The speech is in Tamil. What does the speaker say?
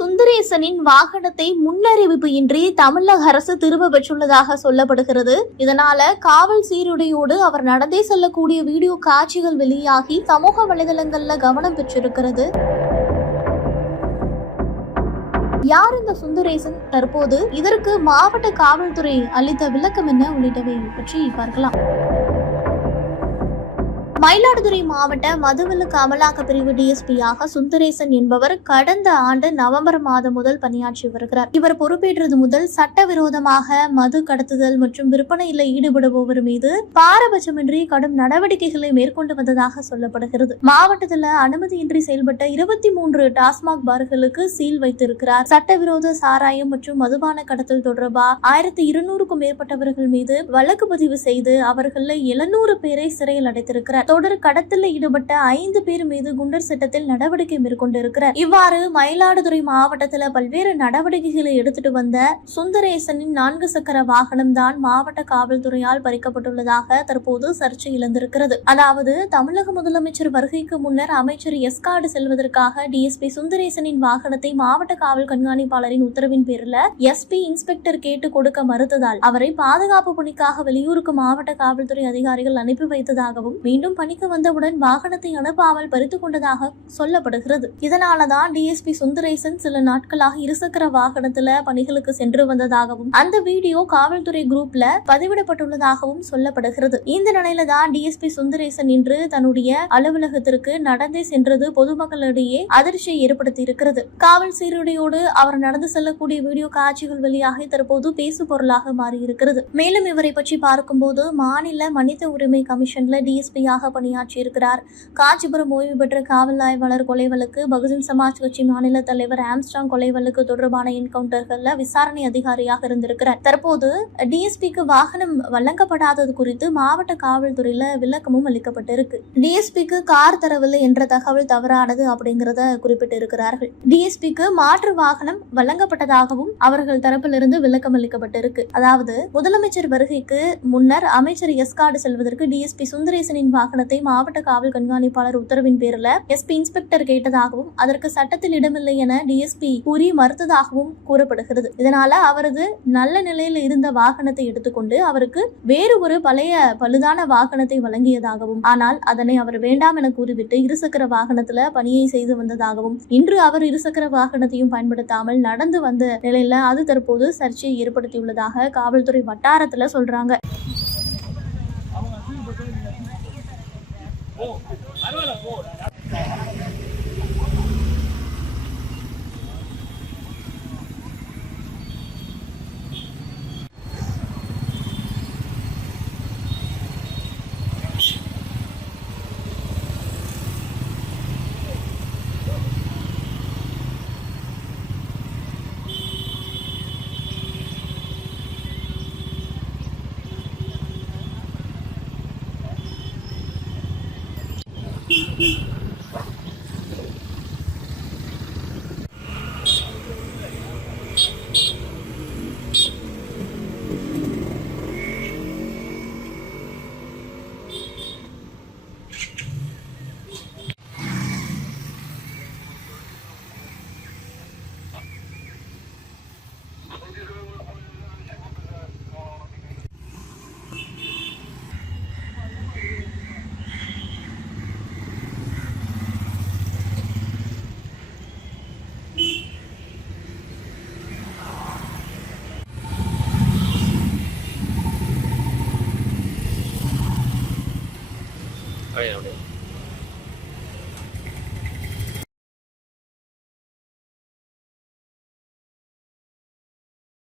சுந்தரேசனின் வாகனத்தை முன்னறிவிப்பு இன்றி தமிழக அரசு திரும்ப பெற்றுள்ளதாக சொல்லப்படுகிறது. இதனால காவல் சீருடையோடு அவர் நடந்தே செல்லக்கூடிய வீடியோ காட்சிகள் வெளியாகி சமூக வலைதளங்கள்ல கவனம் பெற்றிருக்கிறது. யார் இந்த சுந்தரேசன்? தற்போது இதற்கு மாவட்ட காவல்துறை அளித்த விளக்கம் என்ன? உள்ளிட்டவை பற்றி பார்க்கலாம். மயிலாடுதுறை மாவட்ட மதுவிலக்கு அமலாக்க பிரிவு டிஎஸ்பியாக சுந்தரேசன் என்பவர் கடந்த ஆண்டு நவம்பர் மாதம் முதல் பணியாற்றி வருகிறார். இவர் பொறுப்பேற்றது முதல் சட்டவிரோதமாக மது கடத்துதல் மற்றும் விற்பனையில் ஈடுபடுபவர் மீது பாரபட்சமின்றி கடும் நடவடிக்கைகளை மேற்கொண்டு வந்ததாக சொல்லப்படுகிறது. மாவட்டத்தில் அனுமதியின்றி செயல்பட்ட இருபத்தி மூன்று டாஸ்மாக் பார்களுக்கு சீல் வைத்திருக்கிறார். சட்டவிரோத சாராயம் மற்றும் மதுபான கடத்தல் தொடர்பாக ஆயிரத்தி இருநூறுக்கும் மேற்பட்டவர்கள் மீது வழக்கு பதிவு செய்து அவர்களில் எழுநூறு பேரை சிறையில் அடைத்திருக்கிறார். தொடர் கடத்தலில் ஈடுபட்ட ஐந்து பேர் மீது குண்டர் சட்டத்தில் நடவடிக்கை மேற்கொண்டிருக்கிறார். இவ்வாறு மயிலாடுதுறை மாவட்டத்தில் பல்வேறு நடவடிக்கைகளை எடுத்துட்டு வந்த சுந்தரேசனின் நான்கு சக்கர வாகனம் தான் மாவட்ட காவல்துறையால் பறிக்கப்பட்டுள்ளதாக தற்போது சர்ச்சை இழந்திருக்கிறது அதாவது தமிழக முதலமைச்சர் வருகைக்கு முன்னர் அமைச்சர் எஸ்கார்டு செல்வதற்காக டிஎஸ்பி சுந்தரேசனின் வாகனத்தை மாவட்ட காவல் கண்காணிப்பாளரின் உத்தரவின் பேரில் எஸ்பி இன்ஸ்பெக்டர் கேட்டு கொடுக்க மறுத்ததால் அவரை பாதுகாப்பு பணிக்காக வெளியூருக்கு மாவட்ட காவல்துறை அதிகாரிகள் அனுப்பி வைத்ததாகவும் மீண்டும் பணிக்கு வந்தவுடன் வாகனத்தை அனுப்பாமல் பறித்துக் கொண்டதாக சொல்லப்படுகிறது. இதனாலதான் டிஎஸ்பி சுந்தரேசன் சில நாட்களாக இருசக்கர வாகனத்துல பணிகளுக்கு சென்று வந்ததாகவும் அந்த வீடியோ காவல்துறை குரூப்ல பதிவிடப்பட்டுள்ளதாகவும் சொல்லப்படுகிறது. இந்த நிலையில தான் டிஎஸ்பி சுந்தரேசன் இன்று தன்னுடைய அலுவலகத்திற்கு நடந்தே சென்றது பொதுமக்களிடையே அதிர்ச்சியை ஏற்படுத்தி இருக்கிறது காவல் சீருடையோடு அவர் நடந்து செல்லக்கூடிய வீடியோ காட்சிகள் வெளியாக தற்போது பேசு பொருளாக மாறியிருக்கிறது. மேலும் இவரை பற்றி பார்க்கும்போது மாநில மனித உரிமை கமிஷன்ல டிஎஸ்பியாக பணியாற்றி இருக்கிறார். காஞ்சிபுரம் ஓய்வு பெற்ற காவல் ஆய்வாளர் கொலை வழக்கு பகுஜன் சமாஜ் கட்சி மாநில தலைவர் ஆம்ஸ்டாங் கொலை வழக்கு தொடர்பான என்கவுண்டர்கள்ல விசாரணை அதிகாரியாக இருந்திருக்கிறார். தற்போது டிஎஸ்பிக்கு வாகனம் வழங்கப்படாதது குறித்து மாவட்ட காவல்துறையில விளக்கமும் அளிக்கப்பட்டிருக்கு. டிஎஸ்பிக்கு கார் தரவில்லை என்ற தகவல் தவறானது அப்படிங்கறத குறிப்பிட்டிருக்கிறார்கள். டிஎஸ்பிக்கு மாற்று வாகனம் வழங்கப்பட்டதாகவும் அவர்கள் தரப்பிலிருந்து விளக்கம் அளிக்கப்பட்டிருக்கு. அதாவது முதலமைச்சர் வருகைக்கு முன்னர் அமைச்சர் எஸ்காடு செல்வதற்கு டிஎஸ்பி சுந்தரேசனின் வாகனம் வாகனத்தை மாவட்ட காவல் கண்காணிப்பாளர் உத்தரவின் பேரில் எஸ்பி இன்ஸ்பெக்டர் கேட்டதாகவும் அதற்கு சட்டத்தில் இடமில்லை என டிஎஸ்பி கூறி மறுத்ததாகவும் கூறப்படுகிறது. இதனால அவரது நல்ல நிலையில் இருந்த வாகனத்தை எடுத்துக்கொண்டு அவருக்கு வேறு ஒரு பழைய பழுதான வாகனத்தை வழங்கியதாகவும் ஆனால் அதனை அவர் வேண்டாம் என கூறிவிட்டு இருசக்கர வாகனத்துல பணியை செய்து வந்ததாகவும் இன்று அவர் இருசக்கர வாகனத்தையும் பயன்படுத்தாமல் நடந்து வந்த நிலையில அது தற்போது சர்ச்சையை ஏற்படுத்தியுள்ளதாக காவல்துறை வட்டாரத்துல சொல்றாங்க. Go. Álvaro, go. Thank you. കളി അവിടെ